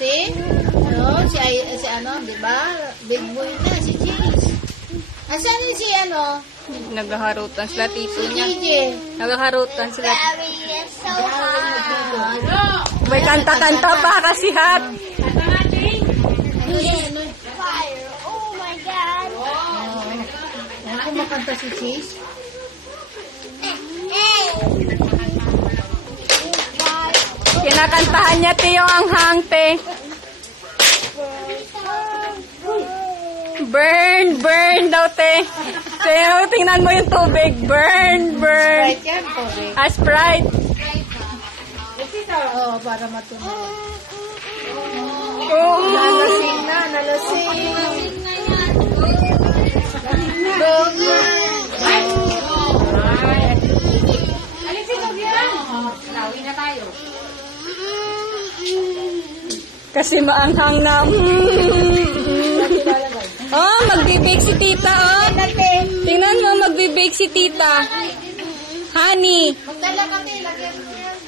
Si, si ano, di ba? Big boy na, si Cheese. Asan si ano? Naghaharutan sila tito Si niya. Gigi. Naghaharutan sila. It's so hot. May kanta-kanta pa kasi hat. Fire. Oh my God. Ano kung makanta si Cheese? Kinakantahan niya Teo ang hangte. Burn, burn daw te. Teo, tingnan mo yung tubig. Burn, burn. Right yan, Kobe. Sprite. Oo, para matunaw. Oh. Nalasing na, nalasing. Kasi maanghang na. Oh, magbibake si tita, oh. Tingnan mo, magbibake si tita. Honey. Magdala kami, lagyan mo yan.